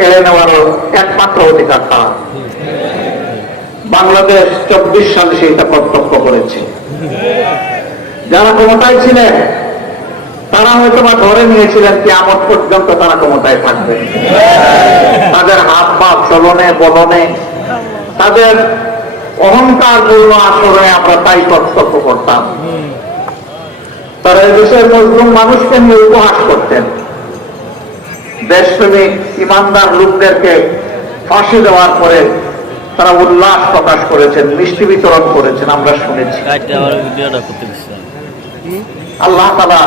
কেড়ে নেওয়ারও একমাত্র অধিকার তার। বাংলাদেশ 24 সালে সেইটা প্রত্যক্ষ করেছে। যারা ক্ষমতায় ছিলেন তারা হয়তো বা ধরে নিয়েছিলেন কিয়ামত পর্যন্ত তারা ক্ষমতায় থাকবে। তাদের হাত পা চলনে বলনে, তাদের অহংকার পূর্ণ আচরণে আমরা তাই প্রত্যক্ষ করতাম। তারা এই দেশের মজলুম মানুষকে নিয়ে উপহাস করতেন। দেশপ্রেমিক ইমানদার লোকদেরকে ফাঁসি দেওয়ার পরে তারা উল্লাস প্রকাশ করেছেন, মিষ্টি বিতরণ করেছেন, আমরা শুনেছি। আল্লাহ তাআলা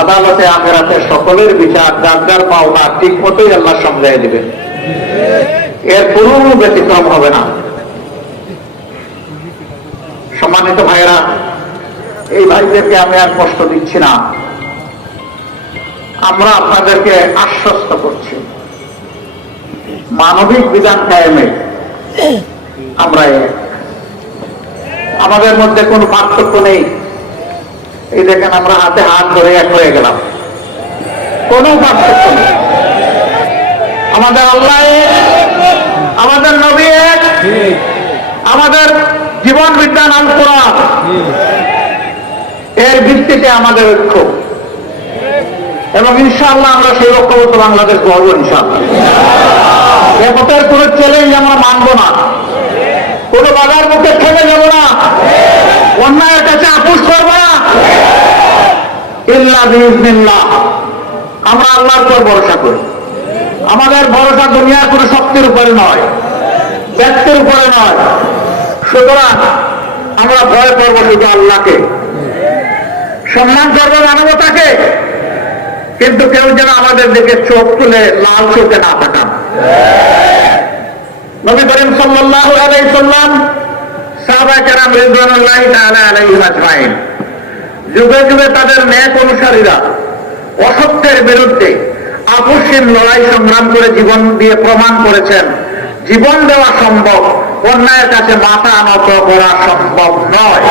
আদালতে আখিরাতে সকলের বিচার যার যার পাওনা ঠিক মতোই আল্লাহ সামলাই দিবেন, এর কোনো ব্যতিক্রম হবে না। সম্মানিত ভাইয়েরা, এই ভাইদেরকে আমি আর কষ্ট দিচ্ছি না, আমরা আপনাদেরকে আশ্বস্ত করছি মানবিক বিধান কায়েমে আমরা আমাদের মধ্যে কোনো পার্থক্য নেই। এই দেখেন আমরা হাতে হাত ধরে এক হয়ে গেলাম, কোনো পার্থক্য নেই। আমাদের আল্লাহ এক, আমাদের নবী এক, আমাদের জীবন বিজ্ঞান আল কোরআন, এর ভিত্তিতে আমাদের ঐক্য, এবং ইনশাআল্লাহ আমরা সেই ঐক্যবদ্ধ বাংলাদেশ গড়ব ইনশাআল্লাহ। এ পথের কোন চ্যালেঞ্জ আমরা মানব না, কোন বাধার মুখে থেমে যাব না, অন্যায়ের কাছে আপোষ করব না। ইল্লা বিইজনিল্লাহ, আমরা আল্লাহর উপর ভরসা করি। আমাদের ভরসা দুনিয়ার কোন শক্তির উপরে নয়, ব্যক্তির উপরে নয়। সুতরাং আমরা ভয় করবো শুধু আল্লাহকে, সম্মান করবো মানবতাকে, কিন্তু কেউ যেন আমাদের দিকে চোখ তুলে লাল চোখে না তাকান। নবী করিম সাল্লাল্লাহু আলাইহি সাল্লাম, সাহাবায়ে কেরাম রিদওয়ানুল্লাহি তাআলা আলাইহিম আজমাইন, যুগে যুগে তাদের নেক অনুসারীরা অসত্যের বিরুদ্ধে আপসহীন লড়াই সংগ্রাম করে জীবন দিয়ে প্রমাণ করেছেন জীবন দেওয়া সম্ভব, অন্যায়ের কাছে মাথা নত করা সম্ভব নয়।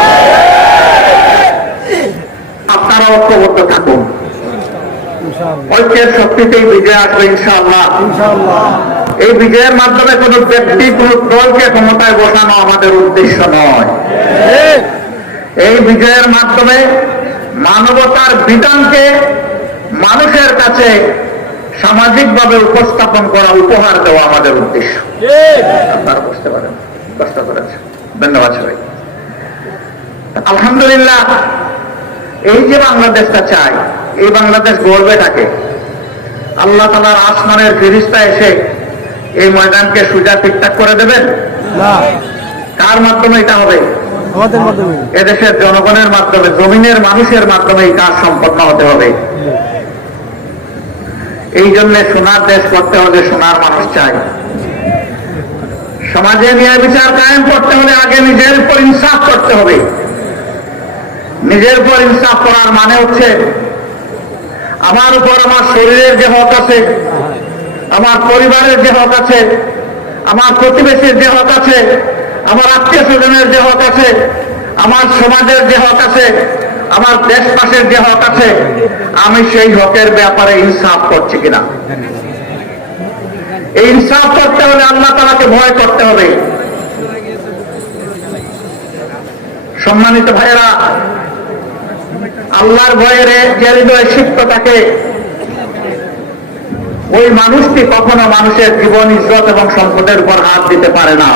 আপনারা ঐক্যবদ্ধ থাকুন, ঐক্যের শক্তিতেই বিজয় আসবে ইনশাআল্লাহ। এই বিজয়ের মাধ্যমে কোন ব্যক্তি কোন দলকে ক্ষমতায় বসানো আমাদের উদ্দেশ্য নয়। এই বিজয়ের মাধ্যমে মানবতার বিধানকে মানুষের কাছে সামাজিকভাবে উপস্থাপন করা, উপহার দেওয়া আমাদের উদ্দেশ্য। আপনারা বুঝতে পারেন, কষ্ট করেছেন, ধন্যবাদ সবাই। আলহামদুলিল্লাহ, এই যে বাংলাদেশটা চাই, এই বাংলাদেশ গড়বেটাকে আল্লাহ তাআলার আসমানের ফেরেশতা এসে এই ময়দানকে সুজা ঠিকঠাক করে দেবেন না। কার মাধ্যমে এটা হবে? আমাদের মাধ্যমে, এদেশের জনগণের মাধ্যমে, জমিনের মানুষের মাধ্যমে এই কাজ সম্পন্ন হতে হবে। এই জন্য সোনার দেশ করতে হলে সোনার মানুষ চাই। সমাজে ন্যায় বিচার কায়েম করতে হলে আগে নিজের উপর ইনসাফ করতে হবে। নিজের উপর ইনসাফ করার মানে হচ্ছে আমার উপর আমার শরীরের যে হক আছে, আমার পরিবারের যে হক আছে, আমার প্রতিবেশীর যে হক আছে, আমার আত্মীয় স্বজনের যে হক আছে, আমার সমাজের যে হক আছে, আমার দেশবাসীর যে হক আছে, আমি সেই হকের ব্যাপারে ইনসাফ করছি কিনা। এই ইনসাফ করতে হলে আল্লাহ তাআলাকে ভয় করতে হবে। সম্মানিত ভাইয়েরা, আল্লাহর ভয়ের যে হৃদয়ে শিক্ত থাকে, ওই মানুষটি কখনো মানুষের জীবন, ইজ্জত এবং সম্পদের উপর হাত দিতে পারে না।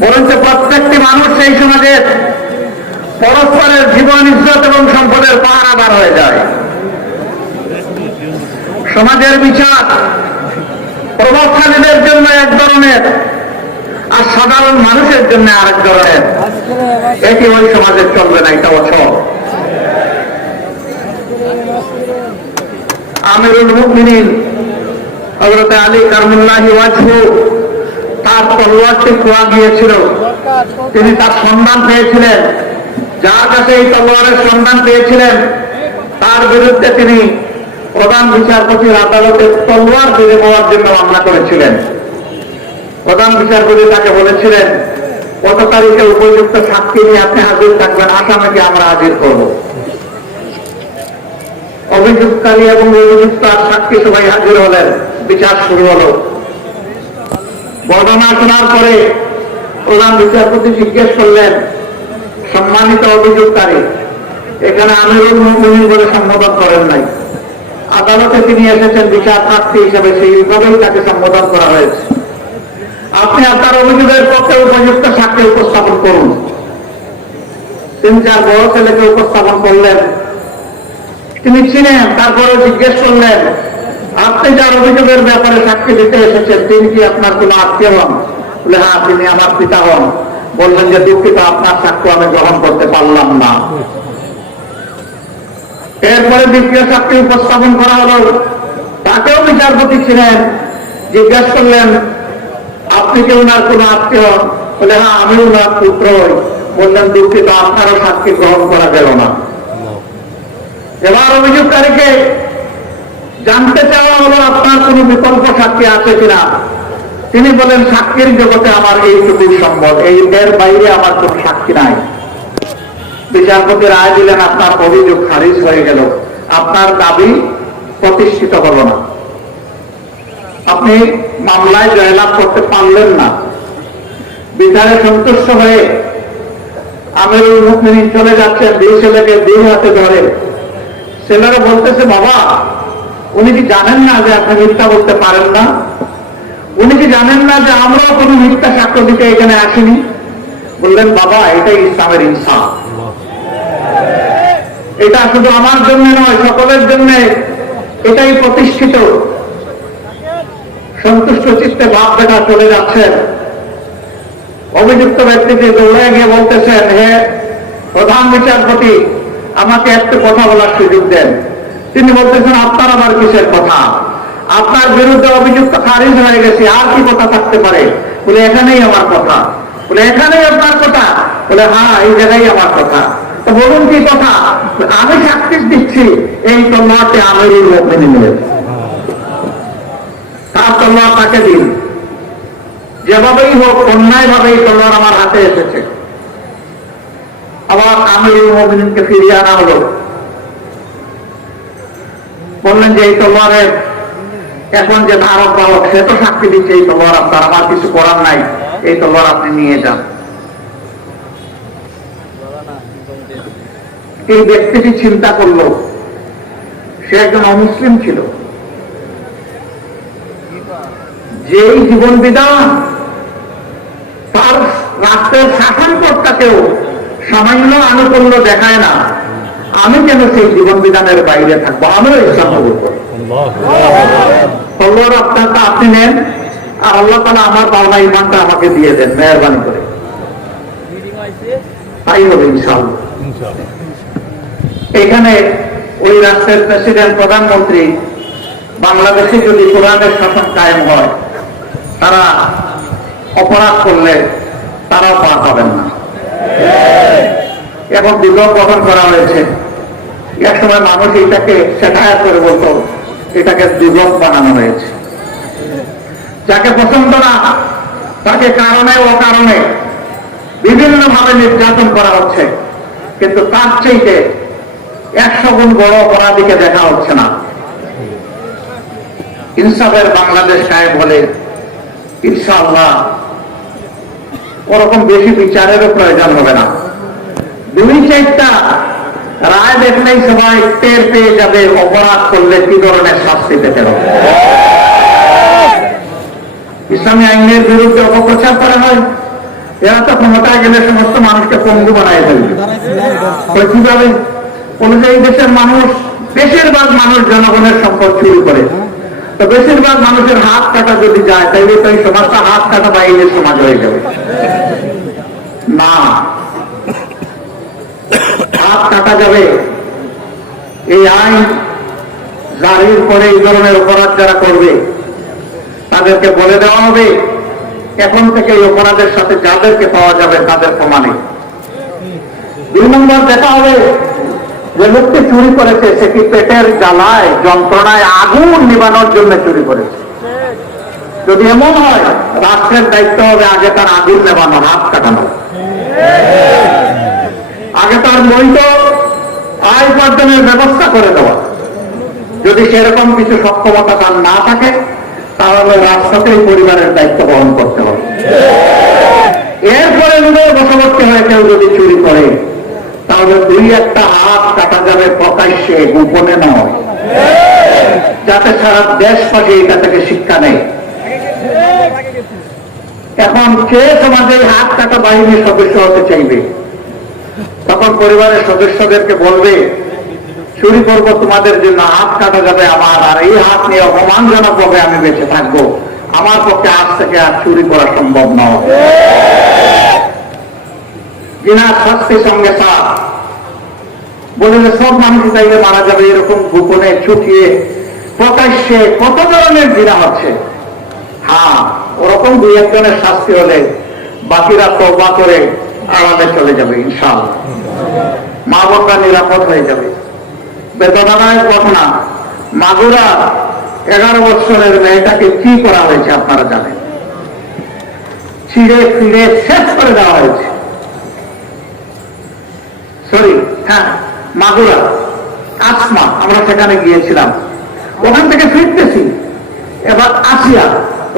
বরঞ্চ প্রত্যেকটি মানুষ সেই সমাজের পরস্পরের জীবন, ইজ্জত এবং সম্পদের পাহারাদার হয়ে যায়। সমাজের বিচার প্রভাবশালীদের জন্য এক ধরনের, আর সাধারণ মানুষের জন্য আরেক ধরনের। এটি ওই সমাজে চলবে না, এটা অচল। আমিরুল মুমিনিন হযরত আলী কারমুল্লাহি ওয়াজহু, তার তলোয়ারটি খোয়া গিয়েছিল। তিনি তার সন্ধান পেয়েছিলেন, যার কাছে এই তলোয়ারের সন্ধান পেয়েছিলেন তার বিরুদ্ধে তিনি প্রধান বিচারপতির আদালতে তলোয়ার ফিরে পাওয়ার জন্য মামলা করেছিলেন। প্রধান বিচারপতি তাকে বলেছিলেন, কত তারিখে উপযুক্ত সাক্ষী নিয়ে আপনি হাজির থাকবেন, আসামিকে আমরা হাজির করব। অভিযোগকারী এবং অভিযুক্ত আর সাক্ষী সবাই হাজির হলেন, বিচার শুরু হল। ঘটনা শোনার পরে প্রধান বিচারপতি জিজ্ঞেস করলেন, সম্মানিত অভিযোগকারী, এখানে আমিরুল মুমিনিন বলে সম্বোধন করেন নাই, আদালতে তিনি এসেছেন বিচার প্রার্থী হিসেবে, সেইভাবেই তাকে সম্বোধন করা হয়েছে। আপনি আপনার অভিযোগের পক্ষে উপযুক্ত সাক্ষ্য উপস্থাপন করুন। 3-4 বড় ছেলেকে উপস্থাপন করলেন, তিনি ছিলেন। তারপরে জিজ্ঞেস করলেন, আপনি যার অভিযোগের ব্যাপারে সাক্ষী দিতে এসেছেন তিনি কি আপনার কোন আত্মীয় হন? বলে হ্যাঁ, তিনি আমার পিতা হন। বললেন যে দুঃখিত, আপনার সাক্ষ্য আমি গ্রহণ করতে পারলাম না। এরপরে দ্বিতীয় সাক্ষী উপস্থাপন করা হল, তাকেও বিচারপতি ছিলেন। জিজ্ঞেস করলেন, আপনি কি ওনার কোন আত্মীয়? বলে হ্যাঁ, আমি ওনার পুত্র হই। বললেন দুঃখিত, আপনারও সাক্ষী গ্রহণ করা গেল না। এবার অভিযোগকারীকে জানতে চাওয়া হলো, আপনার কোন বিকল্প সাক্ষী আছে কিনা? তিনি বলেন, সাক্ষীর জগতে আমার এইটুকু সম্ভব, এর বাইরে আমার কোন সাক্ষী নাই। বিচারপতি রায় দিলেন, আপনার অভিযোগ খারিজ হয়ে গেল, আপনার দাবি প্রতিষ্ঠিত হল না, আপনি মামলায় জয়লাভ করতে পারলেন না। বিচারে সন্তুষ্ট হয়ে আমিরুল মুমিনিন চলে যাচ্ছেন, 2 ছেলেকে 2 হাতে ধরে। ছেলেরা বলতেছে, বাবা, উনি কি জানেন না যে আপনি মিথ্যা বলতে পারেন না? উনি কি জানেন না যে আমরাও কোনো মিথ্যা সাক্ষ্য দিতে এখানে আসিনি? বললেন, বাবা, এটাই ইসলামের ইনসাফ। এটা শুধু আমার জন্য নয়, সকলের জন্য এটাই প্রতিষ্ঠিত। সন্তুষ্ট চিত্তে বাপ বেটা চলে যাচ্ছেন। অভিযুক্ত ব্যক্তিকে দৌড়ে গিয়ে বলতেছেন, হে প্রধান বিচারপতি, আমাকে একটু কথা বলার সুযোগ দেন। তিনি বলতেছেন, আপনার আবার কিসের কথা? আপনার বিরুদ্ধে অভিযুক্ত খারিজ হয়ে গেছে, আর কি কথা থাকতে পারে? বলে এখানেই আমার কথা। বলে এখানেই আপনার কথা? বলে হ্যাঁ, এই জায়গায় আমার কথা। তো বলুন কি কথা? আমি সাক্ষী দিচ্ছি, এই তলোয়ারটি আমিরুল মুমিনিনের, তার তলোয়ার তাকে দিন। যেভাবেই হোক অন্যায় ভাবেই তলোয়ার আমার হাতে এসেছে। আবার আমিরুল মুমিনিনকে ফিরিয়ে আনা হলো। বললেন যে এই তলোয়ারের এখন যে ধারক বাহক, সে তো সাক্ষী দিচ্ছে, এই তলোয়ার আপনার, আমার কিছু করার নাই, এই তলোয়ার আপনি নিয়ে যান। এই ব্যক্তিটি চিন্তা করলো, সে একজন অমুসলিম ছিল, যেই জীবন বিধান তার রাষ্ট্রের শাসনকর্তাকেও সামান্য আনুকূল্য দেখায় না, আমি কেন সেই জীবন বিধানের বাইরে থাকবো? আমিও ইসলাম কবুল করব। তলোয়ার আপনারটা আপনি নেন, আর আল্লাহ তাআলা আমার পাওনা ইমানটা আমাকে দিয়ে দেন, মেহরবানি করে। তাই হবে ইনশাআল্লাহ। এখানে ওই রাষ্ট্রের প্রেসিডেন্ট, প্রধানমন্ত্রী, বাংলাদেশে যদি কোরআনের শাসন কায়েম হয়, তারা অপরাধ করলে তারাও পার পাবেন না। এখন বিভাগ গঠন করা হয়েছে। এক সময় মানুষ এটাকে শেখায় করে বলতো, এটাকে বিভাগ বানানো হয়েছে। যাকে পছন্দ না তাকে কারণে অকারণে বিভিন্ন ভাবে নির্যাতন করা হচ্ছে, কিন্তু তার চাইতে 100 গুণ বড় অপরাধীকে দেখা হচ্ছে না। ইনসাফের বাংলাদেশ কায়েম হলে ইনশাআল্লাহ ওরকম বেশি বিচারেরও প্রয়োজন হবে না। 2-4টা রায় দেখলেই সবাই টের পেয়ে যাবে অপরাধ করলে কি ধরনের শাস্তি পেতে হবে। ইসলামী আইনের বিরুদ্ধে অপপ্রচার করা হয়, এরা তো ক্ষমতায় গেলে সমস্ত মানুষকে পঙ্গু বানায় ফেলবে। কিভাবে? অনুযায়ী দেশের মানুষ, বেশিরভাগ মানুষ জনগণের সম্পদ চুরি করে, তো বেশিরভাগ মানুষের হাত কাটা যদি যায়, তাইলে তো এই সমাজটা হাত কাটা বাইরের সমাজ হয়ে যাবে না। হাত কাটা যাবে। এই আইন জারির পরে এই ধরনের অপরাধ যারা করবে তাদেরকে বলে দেওয়া হবে, এখন থেকে এই অপরাধের সাথে যাদেরকে পাওয়া যাবে তাদের প্রমাণে। 2 নম্বর দেখা হবে, যে লোকটি চুরি করেছে সে কি পেটের জ্বালায় যন্ত্রণায় আগুন নিবানোর জন্য চুরি করেছে? যদি এমন হয়, রাষ্ট্রের দায়িত্ব হবে আগে তার আগুন নেবানো, হাত কাটানো, আগে তার বৈধ আয় উপার্জনের ব্যবস্থা করে দেওয়া। যদি সেরকম কিছু সক্ষমতা তার না থাকে, তাহলে রাষ্ট্রকেই পরিবারের দায়িত্ব বহন করতে হবে। এরপরে নিজের বশবর্তী হয়ে কেউ যদি চুরি করে, তাহলে দুই একটা হাত কাটা যাবে প্রকাশ্যে, গোপনে নয়, যাতে সারা দেশবাসী এটা থেকে শিক্ষা নেয়। এখন কে সমাজে হাত কাটা বাহিনীর সদস্য হতে চাইবে? তখন পরিবারের সদস্যদেরকে বলবে, চুরি করবো তোমাদের জন্য, হাত কাটা যাবে আমার, আর এই হাত নিয়ে অপমানজনক ভাবে আমি বেঁচে থাকবো, আমার পক্ষে আজ থেকে আর চুরি করা সম্ভব নয়। জিনার শাস্তির সঙ্গে সাথ বলে যে সব মানুষ চাইলে মারা যাবে, এরকম গোপনে ছুটিয়ে প্রকাশ্যে কত ধরনের জিনা হচ্ছে। হ্যাঁ, ওরকম দুই একজনের শাস্তি হলে বাকিরা তওবা করে আড়ালে চলে যাবে ইনশাআল্লাহ, মা বোনরা নিরাপদ হয়ে যাবে। বেদনাদায়ক ঘটনা, মাগুরা 11 বছরের মেয়েটাকে কি করা হয়েছে আপনারা জানেন? ছিঁড়ে ফিরে শেষ করে দেওয়া হয়েছে। মাগুরা আসমা, আমরা সেখানে গিয়েছিলাম। ওখান থেকে ফিরতেছি, এবার আসিয়া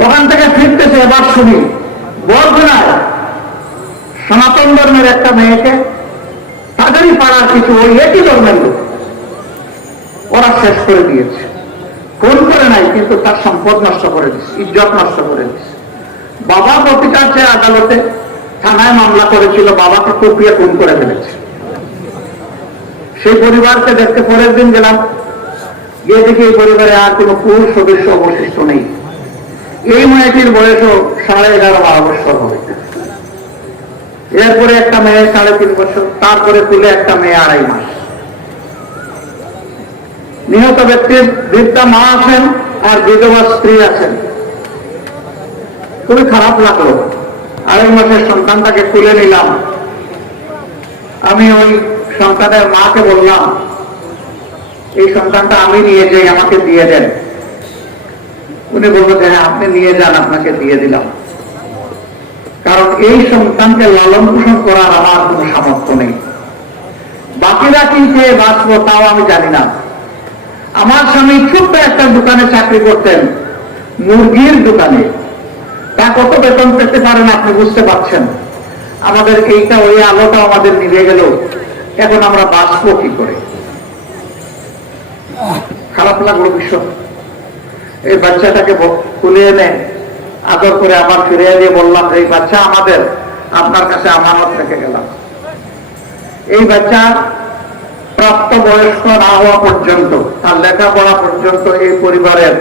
ওখান থেকে ফিরতেছে, এবার শুনি বরগুনায় সনাতন ধর্মের একটা মেয়েকে তাদেরই পাড়ার কিছু ওই একই ধর্মের লোক ওরা শেষ করে দিয়েছে। খুন করে নাই, কিন্তু তার সম্পদ নষ্ট করে দিচ্ছে, ইজ্জত নষ্ট করে দিচ্ছে। বাবা প্রতিকার চেয়ে আদালতে থানায় মামলা করেছিল, বাবাকে কুপিয়ে খুন করে ফেলেছে। সেই পরিবারকে দেখতে পরের দিন গেলাম, গিয়ে দেখি এই পরিবারে আর কোনো পুরুষ সদস্য অবশিষ্ট নেই। এই মেয়েটির বয়সও 11.5-12 বছর হবে। এরপরে একটা মেয়ে 3.5 বছর, তারপরে তুলে একটা মেয়ে 2.5 মাস। নিহত ব্যক্তির বৃদ্ধা মা আছেন আর বিধবা স্ত্রী আছেন। খুবই খারাপ লাগলো। 2.5 মাসের সন্তানটাকে তুলে নিলাম। আমি ওই সন্তানের মাকে বললাম, এই সন্তানটা আমি নিয়ে যাই, আমাকে দিয়ে দেন। উনি বললো যে হ্যাঁ আপনি নিয়ে যান, আপনাকে দিয়ে দিলাম। কারণ এই সন্তানকে লালন পোষণ করার আমার কোনো সামর্থ্য নেই। বাকিরা কি খেয়ে বাঁচবো তাও আমি জানি না। আমার স্বামী ছোট্ট একটা দোকানে চাকরি করতেন, মুরগির দোকানে। তা কত বেতন পেতে পারেন আপনি বুঝতে পারছেন। আমাদের এইটা ওই আলোটা আমাদের নিভে গেল, এখন আমরা বাঁচবো কি করে? খারাপ লাগলো বিষয়। এই বাচ্চাটাকে তুলে এনে আদর করে আবার ফিরিয়ে দিয়ে বললাম, এই বাচ্চা আমাদের, আপনার কাছে আমানত রেখে গেলাম। এই বাচ্চা প্রাপ্ত বয়স্ক না হওয়া পর্যন্ত, তার লেখাপড়া পর্যন্ত এই পরিবারের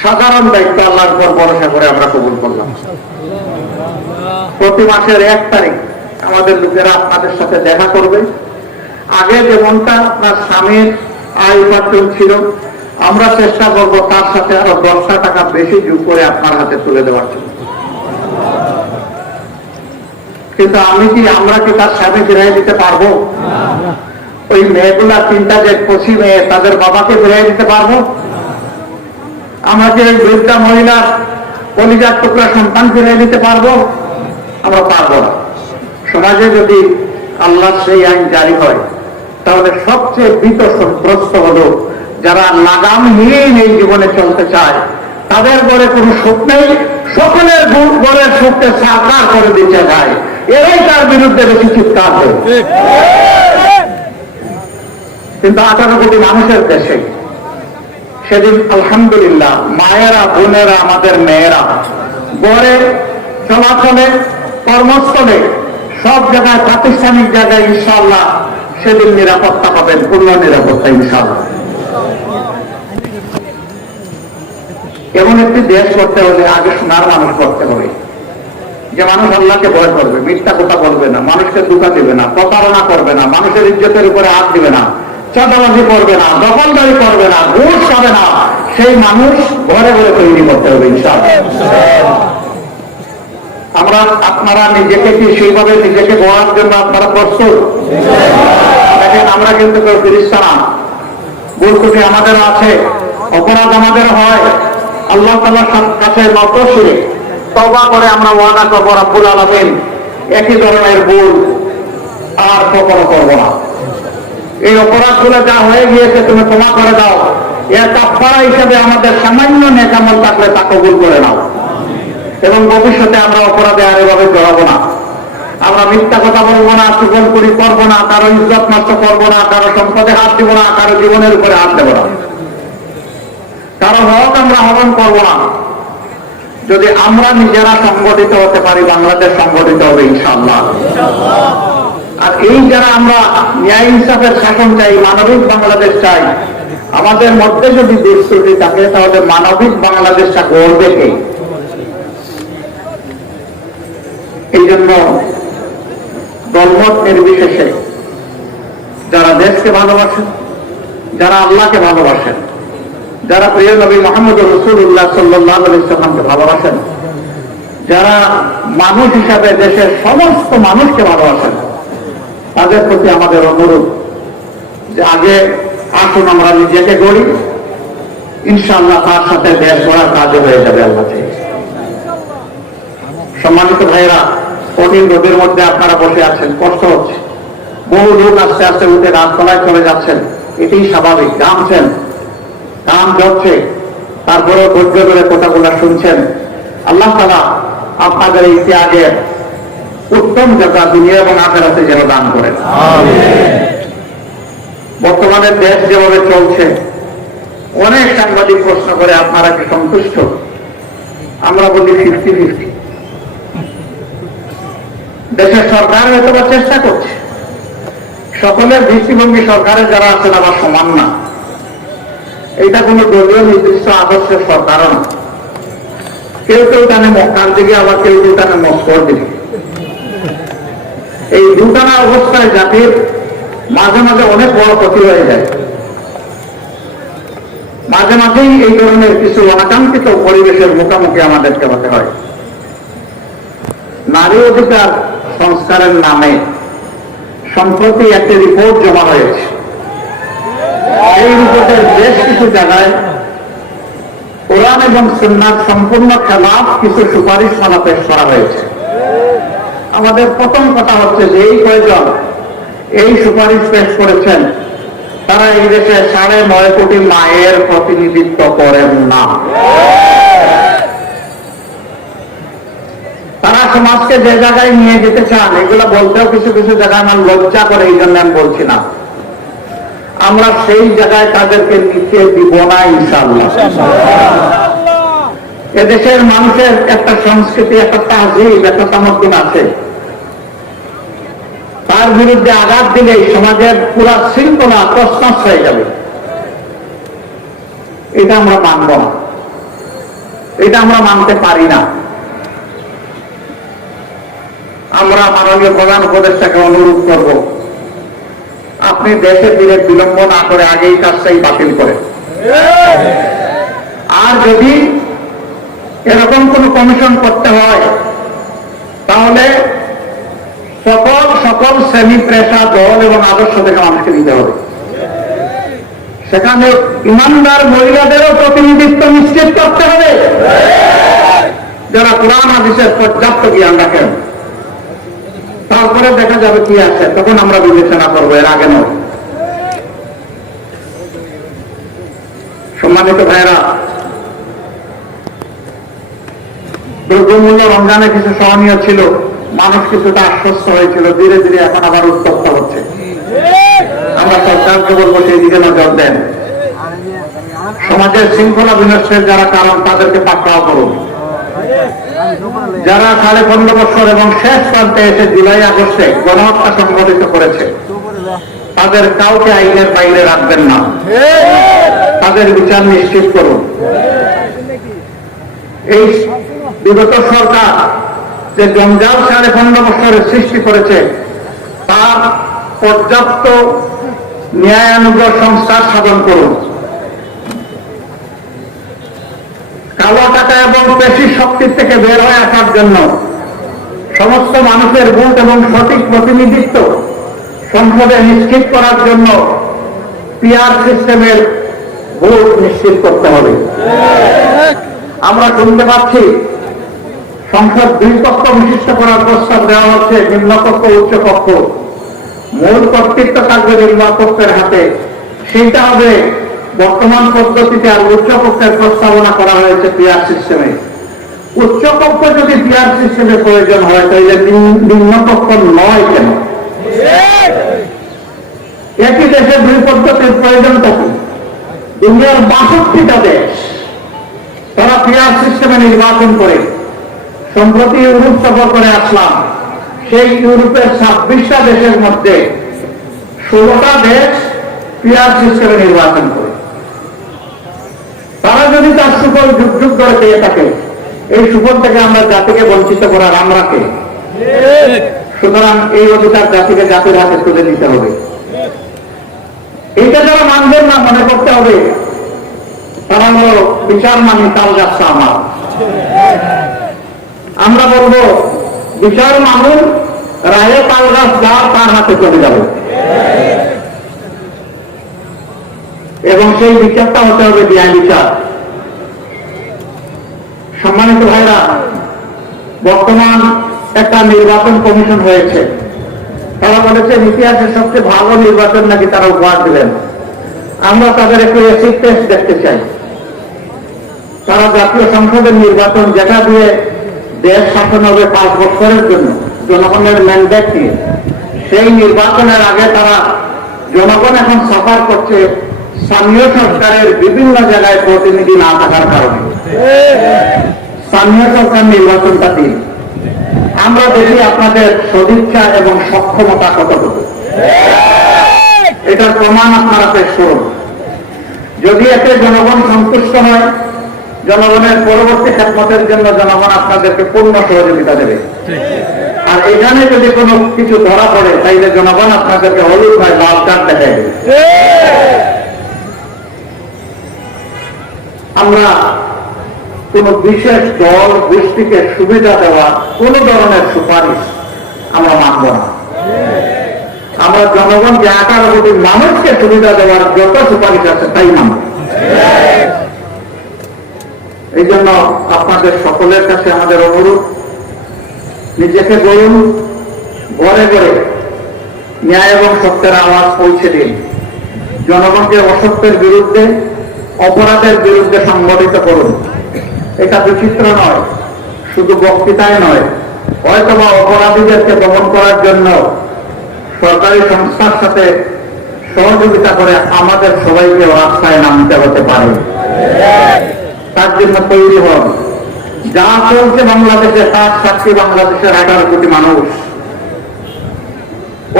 সাধারণ দায়িত্ব আল্লাহর উপর ভরসা করে আমরা কবুল করলাম। প্রতি মাসের 1 তারিখ আমাদের লোকেরা আপনাদের সাথে দেখা করবে। আগে যেমনটা আপনার স্বামীর আয় উপার্জন ছিল, আমরা চেষ্টা করব তার সাথে আরো 10টা টাকা বেশি যোগ করে আপনার হাতে তুলে দেওয়ার জন্য। কিন্তু আমরা কি তার স্বামী ফিরিয়ে দিতে পারবো? ওই মেয়েগুলা 3টা যে কচি মেয়ে, তাদের বাবাকে ফিরিয়ে দিতে পারবো? আমরা কি ওই বৃদ্ধা মহিলার কলিজার টুকরা সন্তান ফিরিয়ে দিতে পারবো? আমরা পারবো না। সমাজে যদি আল্লাহ সেই আইন জারি হয়, তাহলে সবচেয়ে ভীত সন্ত্রস্ত হলো যারা লাগামহীন এই জীবনে চলতে চায়। তাদের ঘরে কোনো সুখ নেই, সকলের ঘরের সুখকে সাকার করে দিতে যায়, এরাই তার বিরুদ্ধে বেশি চিৎকার করে। কিন্তু 18 কোটি মানুষের দেশে সেদিন আলহামদুলিল্লাহ মায়েরা, বোনেরা, আমাদের মেয়েরা ঘরে, চলাচলে, কর্মস্থলে, সব জায়গায়, প্রাতিষ্ঠানিক জায়গায় ইনশাআল্লাহ সেদিন নিরাপত্তা পাবেন, পূর্ণ নিরাপত্তা ইনশাআল্লাহ। এমন একটি দেশ করতে হলে আগে সোনার মানুষ করতে হবে, যে মানুষ আল্লাহকে ভয় করবে, মিথ্যা কথা বলবে না, মানুষকে ধোঁকা দেবে না, প্রতারণা করবে না, মানুষের ইজ্জতের উপরে হাত দিবে না, চাঁদাবাজি করবে না, দখলদারি করবে না, ঘুষ খাবে না। সেই মানুষ ঘরে ঘরে তৈরি করতে হবে ইনশাআল্লাহ। আপনারা নিজেকে কি সেইভাবে নিজেকে গড়ার জন্য আপনারা প্রস্তুত? দেখেন, আমরা কিন্তু কেউ ফিরিস্তা না। ভুল ত্রুটি আমাদের আছে, অপরাধ আমাদের হয়। আল্লাহ তাআলার কাছে নত শিরে তওবা করে আমরা ওয়াদা করব, রব্বুল আলামিন একই ধরনের ভুল আর কখনো করব না। এই অপরাধগুলো যা হয়ে গিয়েছে তুমি ক্ষমা করে দাও, এর কাফারা হিসেবে আমাদের সামান্য নেক আমল থাকলে তা কবুল করে নাও, এবং ভবিষ্যতে আমরা অপরাধে আর এভাবে জড়াবো না। আমরা মিথ্যা কথা বলবো না, চুগলখড়ি করবো না, কারো ইজ্জত নষ্ট করবো না, কারো সম্পদে হাত দিব না, কারো জীবনের উপরে হাত দেবো না, কারো হক আমরা হরণ করবো না। যদি আমরা নিজেরা সংগঠিত হতে পারি, বাংলাদেশ সংগঠিত হবে ইনশাআল্লাহ। আর এই যারা আমরা ন্যায় ইনসাফের শাসন চাই, মানবিক বাংলাদেশ চাই, আমাদের মধ্যে যদি দেশ ত্রুটি থাকে তাহলে মানবিক বাংলাদেশটা গড়বে কে? এই জন্য দলমত নির্বিশেষে যারা দেশকে ভালোবাসেন, যারা আল্লাহকে ভালোবাসেন, যারা প্রিয় নবী মুহাম্মদ রাসূলুল্লাহ সাল্লাল্লাহু আলাইহি ওয়াসাল্লামকে ভালোবাসেন, যারা মানুষ হিসাবে দেশের সমস্ত মানুষকে ভালোবাসেন, তাদের প্রতি আমাদের অনুরোধ যে আগে আসুন আমরা নিজেকে গড়ি, ইনশাআল্লাহ তার সাথে দেশ গড়ার কাজও হয়ে যাবে আল্লাহ থেকে। সম্মানিত ভাইয়েরা, কঠিন রোদের মধ্যে আপনারা বসে আছেন, কষ্ট হচ্ছে, বহু লোক আস্তে আস্তে উঠে রাততলায় চলে যাচ্ছেন, এটাই স্বাভাবিক। ঘামছেন, কাম যাচ্ছে, তারপরেও ধৈর্য ধরে কথাগুলো শুনছেন। আল্লাহ তাআলা আপনাদের এই ত্যাগের উত্তম জাযা দুনিয়া এবং আখিরাতে যেন দান করেন। বর্তমানে দেশ যেভাবে চলছে, অনেক সাংবাদিক প্রশ্ন করে আপনারা কি সন্তুষ্ট? আমরা বলি 50-50। দেশের সরকার হয়তো চেষ্টা করছে, সকলের দৃষ্টিভঙ্গি সরকারের যারা আছেন আবার সমান না। এটা কোন দলীয় নির্দিষ্ট আদর্শের সরকারও না। কেউ কেউ টানে মক্কার দিকে, আবার কেউ কেউ টানে মস্কোর দিকে। এই দুটানা অবস্থায় জাতির মাঝে মাঝে অনেক বড় ক্ষতি হয়ে যায়। মাঝে মাঝেই এই ধরনের কিছু অনাকাঙ্ক্ষিত পরিবেশের মুখোমুখি আমাদেরকে হতে হয়। নারী অধিকার সংস্কারের নামে সম্প্রতি একটি রিপোর্ট জমা হয়েছে। এই রিপোর্টের বেশ কিছু জায়গায় কোরআন এবং সুন্নাহর সম্পূর্ণ খেলাফ কিছু সুপারিশ মানা পেশ করা হয়েছে। আমাদের প্রথম কথা হচ্ছে যে এই কয়েকজন এই সুপারিশ পেশ করেছেন, তারা এই দেশে 9.5 কোটি মায়ের প্রতিনিধিত্ব করেন না। তারা সমাজকে যে জায়গায় নিয়ে যেতে চান, এগুলো বলতেও কিছু কিছু জায়গায় আমার লজ্জা করে, এই জন্য আমি বলছি না। আমরা সেই জায়গায় তাদেরকে নিতে দিব না ইনশাআল্লাহ। এদেশের মানুষের একটা সংস্কৃতি, একটা তাহজিব, একটা তামাদ্দুন আছে। তার বিরুদ্ধে আঘাত দিলে সমাজের পুরা শৃঙ্খলা তছনছ হয়ে যাবে। এটা আমরা মানব না, এটা আমরা মানতে পারি না। আমরা মাননীয় প্রধান উপদেষ্টাকে অনুরোধ করব, আপনি দেশে ফিরে বিলম্ব না করে আগেই কাজটাই বাতিল করেন। আর যদি এরকম কোন কমিশন করতে হয়, তাহলে সকল শ্রেণী, পেশা, দল এবং আদর্শ থেকে মানুষকে দিতে হবে। সেখানে ইমানদার মহিলাদেরও প্রতিনিধিত্ব নিশ্চিত করতে হবে, যারা কোরআন হাদিসের পর্যাপ্ত জ্ঞান রাখেন। তারপরে দেখা যাবে কি আছে, তখন আমরা বিবেচনা করবো, এর আগে নয়। সম্মানিত ভাইয়েরা, দ্রব্যমূল্য রমজানে কিছু সহনীয় ছিল, মানুষ কিছুটা আশ্বস্ত হয়েছিল, ধীরে ধীরে এখন আবার উত্তপ্ত হচ্ছে। আমরা সরকারকে বলবো সেই দিকে নজর দেন। সমাজের শৃঙ্খলা বিনষ্টের যারা কারণ, তাদেরকে পাকড়াও করুন। যারা 15.5 বছর এবং শেষ প্রান্তে এসে জুলাই আগস্টে গণহত্যা সংঘটিত করেছে, তাদের কাউকে আইনের বাইরে রাখবেন না, তাদের বিচার নিশ্চিত করুন। এই বিগত সরকার যে জঞ্জাল 15.5 বছরের সৃষ্টি করেছে, তার পর্যাপ্ত ন্যায়ানুগ সংস্কার সাধন করুন। কালো টাকা এবং পেশি শক্তির থেকে বের হয়ে আসার জন্য সমস্ত মানুষের ভোট এবং সঠিক প্রতিনিধিত্ব সংসদে নিশ্চিত করার জন্য পিআর সিস্টেমের ভোট নিশ্চিত করতে হবে। আমরা শুনতে পাচ্ছি সংসদ 2 কক্ষ বিশিষ্ট করার প্রস্তাব দেওয়া হচ্ছে, নিম্নকক্ষ উচ্চ কক্ষ। মূল কর্তৃত্ব থাকবে নির্বাচকের হাতে, সেটা হবে বর্তমান পদ্ধতিতে। আর উচ্চকক্ষের প্রস্তাবনা করা হয়েছে পিআর সিস্টেমে। উচ্চকক্ষ যদি পিআর সিস্টেমে প্রয়োজন হয় তাহলে নিম্নকক্ষ নয় কেন? একই দেশে দুই পদ্ধতির প্রয়োজন থাকে। দুনিয়ার 62টা দেশ তারা পিআর সিস্টেমে নির্বাচন করে। সম্প্রতি ইউরোপ সফর করে আসলাম, সেই ইউরোপের 26টা দেশের মধ্যে 16টা দেশ পিআর সিস্টেমে নির্বাচন করে। তারা যদি তার সুফল যুগ যুগ ধরে পেয়ে থাকে, এই সুফল থেকে আমরা জাতিকে বঞ্চিত করার আমরা কে? সুতরাং এই অধিকার জাতিকে জাতির হাতে তুলে দিতে হবে। এইটা যারা মানবেন না, মনে করতে হবে তারা হলো বিচার মানি তাল গাছটা আমার। আমরা বলবো বিচার মানুন, রায়ে তাল গাছ যা তার হাতে চলে যাবে, এবং সেই বিচারটা হতে হবে ন্যায় বিচার। সম্মানিত ভাইরা, বর্তমান একটা নির্বাচন কমিশন হয়েছে। তারা বলেছেন ইতিহাসের সবচেয়ে ভালো নির্বাচন নাকি তারা উপহার দিলেন। আমরা তাদের একটু এসিড টেস্ট দেখতে চাই। তারা জাতীয় সংসদের নির্বাচন, যেটা দিয়ে দেশ শাসন হবে 5 বছরের জন্য জনগণের ম্যান্ডেট দিয়ে, সেই নির্বাচনের আগে তারা, জনগণ এখন সাফার করছে স্থানীয় সরকারের বিভিন্ন জায়গায় প্রতিনিধি না থাকার কারণে। স্থানীয় সরকার নির্বাচনটা দিন, আমরা দেখি আপনাদের সদিচ্ছা এবং সক্ষমতা কতটুকু। এটার প্রমাণ আপনারা পেশ করুন। যদি এতে জনগণ সন্তুষ্ট হয়, জনগণের পরবর্তী খেদমতের জন্য জনগণ আপনাদেরকে পূর্ণ সহযোগিতা দেবে। আর এখানে যদি কোনো কিছু ধরা পড়ে, তাইলে জনগণ আপনাদেরকে হলুদ হয় লাল কার্ড দেখায় দেবে। আমরা কোন বিশেষ দল গোষ্ঠীকে সুবিধা দেওয়া কোন ধরনের সুপারিশ আমরা মানব না। আমরা জনগণকে 18 কোটি মানুষকে সুবিধা দেওয়ার যত সুপারিশ আছে তাই মানব। এই জন্য আপনাদের সকলের কাছে আমাদের অনুরোধ, নিজেকে বলুন, ঘরে ঘরে ন্যায় এবং সত্যের আওয়াজ পৌঁছে দিন। জনগণকে অসত্যের বিরুদ্ধে, অপরাধের বিরুদ্ধে সংগঠিত করুন। এটা বিচিত্র নয়, শুধু বক্তৃতায় নয়, হয়তোবা অপরাধীদেরকে দমন করার জন্য সরকারি সংস্থার সাথে সহযোগিতা করে আমাদের সবাইকে রাস্তায় নামতে হতে পারে। তার জন্য তৈরি হন। যা চলছে বাংলাদেশে তার সাক্ষী বাংলাদেশের 18 কোটি মানুষ।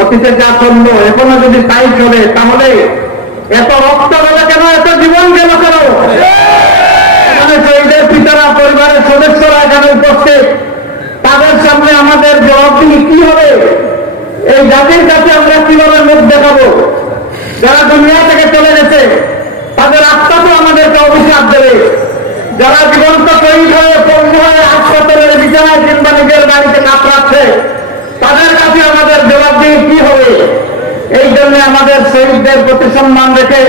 অতীতে যা চললো এখনো যদি তাই চলে, তাহলে এত রক্ত গেল কেন, এত জীবন গেল কেন? এখানে শহীদের পিতারা, পরিবারের সদস্যরা এখানে উপস্থিত, তাদের সামনে আমাদের জবাবদিহি কি হবে? এই জাতির কাছে আমরা কিভাবে মুখ দেখাবো? যারা দুনিয়া থেকে চলে গেছে তাদের আত্মা তো আমাদেরকে অভিশাপ দেবে। যারা জীবন্ত শহীদ হয়ে, পঙ্গু হয়ে হাসপাতালের বিছানায় কিংবা নিজের বাড়িতে কাতরাচ্ছে, তাদের কাছে আমাদের জবাবদিহি কি হবে? এই জন্য আমাদের শহীদদের প্রতি সম্মান রেখে,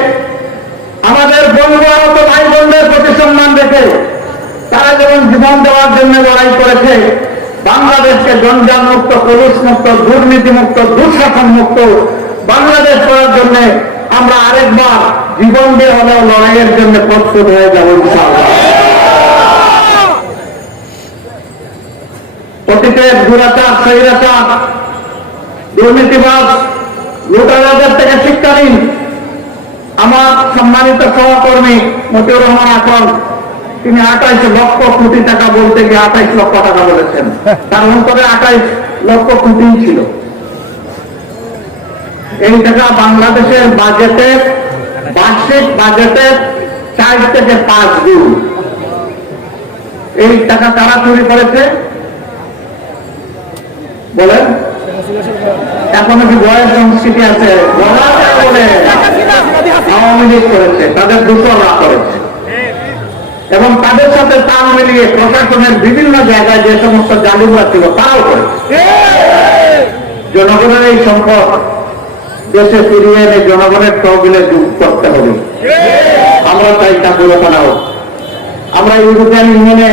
আমাদের বন্ধু আহত ভাই বোনদের প্রতি সম্মান রেখে, তারা যেমন জীবন দেওয়ার জন্য লড়াই করেছে, বাংলাদেশকে জঞ্জাল মুক্ত, পুলিশ মুক্ত, দুর্নীতি মুক্ত, দুঃশাসন মুক্ত বাংলাদেশ করার জন্য আমরা আরেকবার জীবন দিয়ে হলেও লড়াইয়ের জন্য প্রস্তুত হয়ে যাব ইনশাআল্লাহ। অতীতের দুরাচার, স্বৈরাচার, দুর্নীতিবাজ, লুটারাদের থেকে শিক্ষা নিন। আমার সম্মানিত সহকর্মী মতিউর রহমান আকন, তিনি 28 লক্ষ কোটি টাকা বলতে গিয়ে 28 লক্ষ টাকা বলেছেন। তার অন্তরে 28 লক্ষ কোটি ছিল। এই টাকা বাংলাদেশের বাজেটের, বার্ষিক বাজেটের 4 থেকে 5 গুণ। এই টাকা কারা চুরি করেছে বলেন? এখনো কি বয়স সংস্কৃতি আছে? বলে আওয়ামী লীগ করেছে, তাদের দূষণরা করেছে, এবং তাদের সাথে তাল মিলিয়ে প্রশাসনের বিভিন্ন জায়গায় যে সমস্ত জালিমরা ছিল তারাও করেছে। জনগণের এই সম্পদ দেশে ফিরিয়ে এনে জনগণের তহবিলে যোগ করতে হবে। আমরা চাই তা পুরোনো হোক। আমরা ইউরোপিয়ান ইউনিয়নে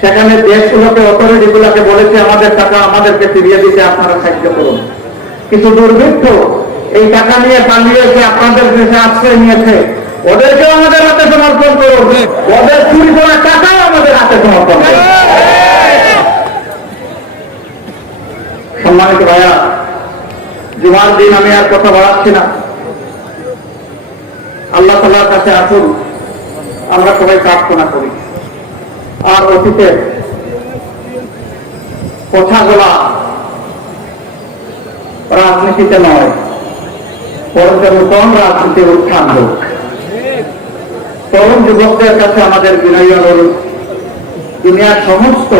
সেখানে দেশগুলোকে, অথরিটিগুলোকে বলেছে আমাদের টাকা আমাদেরকে ফিরিয়ে দিতে আপনারা সাহায্য করুন। কিছু দুর্বৃত্ত এই টাকা নিয়ে পালিয়েছে, আপনাদের দেশে আশ্রয় নিয়েছে, ওদেরকেও আমাদের হাতে সমর্পণ করুন, ওদের চুরি করা টাকাও আমাদের হাতে সমর্পণ করুন। সম্মানিত ভাইয়া, জুমার দিন আমি আর কথা বাড়াচ্ছি না। আল্লাহ তাআলার কাছে আসুন, আমরা সবাই প্রার্থনা করি, আর অতীতের কথাগুলা রাজনীতিতে নয়, বরঞ্চ নূতন রাজনীতির উত্থান হোক। তরুণ যুবকদের কাছে আমাদের বিনয়ী অনুরোধ, দুনিয়ার সমস্ত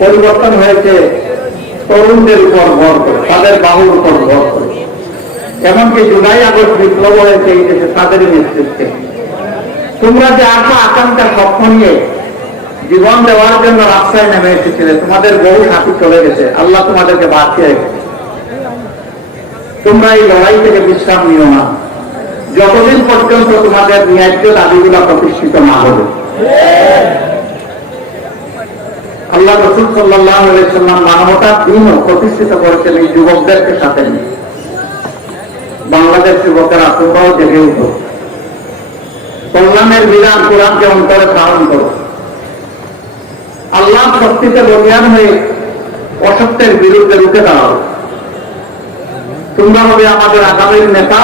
পরিবর্তন হয়েছে তরুণদের উপর ভর করে, তাদের বাহুর উপর ভর করে। এমনকি জুলাই আগস্ট বিপ্লব হয়েছে এই দেশে তাদেরই নেতৃত্বে। তোমরা যে আশা আকাঙ্ক্ষা স্বপ্ন নিয়ে জীবন দেওয়ার জন্য রাস্তায় নেমে এসেছিলে, তোমাদের বহু সাথী চলে গেছে, আল্লাহ তোমাদেরকে বাঁচিয়ে রেখেছে। তোমরা এই লড়াই থেকে বিশ্রাম নিও না, যতদিন পর্যন্ত তোমাদের ন্যায্য দাবিগুলো প্রতিষ্ঠিত না হবে। আল্লাহ রাসূল সাল্লাল্লাহু আলাইহি ওয়াসাল্লাম মানবতার দিনও প্রতিষ্ঠিত করেছেন এই যুবকদেরকে সাথে নিয়ে। বাংলাদেশ যুবকেরা, তোমরাও জেগে উঠো, কল্যাণের বিধান কোরআনকে অন্তরে ধারণ করো, আল্লাহ শক্তিতে বলিয়ান হয়ে অসত্যের বিরুদ্ধে রুখে দাঁড়াও। তোমরা হবে আমাদের আগামীর নেতা,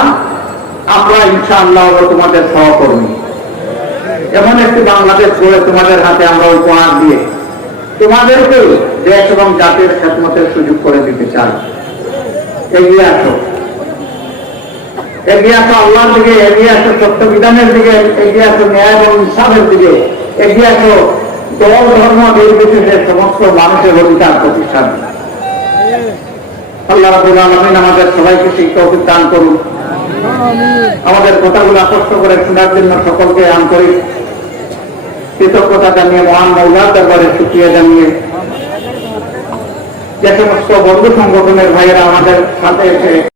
আমরা ইনশাআল্লাহ হবো তোমাদের সহকর্মী। এমন একটি বাংলাদেশ গড়ে তোমাদের হাতে আমরা উপহার দিয়ে তোমাদেরকে দেশ এবং জাতির খেদমতের সুযোগ করে দিতে চাই। এগিয়ে আসো, এগিয়ে আসো আল্লাহর দিকে, এগিয়ে আসো সত্য বিধানের দিকে, এগিয়ে আসো ন্যায় এবং ইনসাফের দিকে, এগিয়ে আসো দল ধর্ম নির্বিশেষে সমস্ত মানুষের অধিকার প্রতিষ্ঠান। আল্লাহ রাব্বুল আলামিন আমাদের সবাইকে সেই তৌফিক দান করুন। আমাদের কথাগুলো কষ্ট করে শোনার জন্য সকলকে আন্তরিক কৃতজ্ঞতা জানিয়ে, মহান মৌলার দরবারে শুকরিয়া জানিয়ে, যে সমস্ত বন্ধু সংগঠনের ভাইয়েরা আমাদের সাথে এসে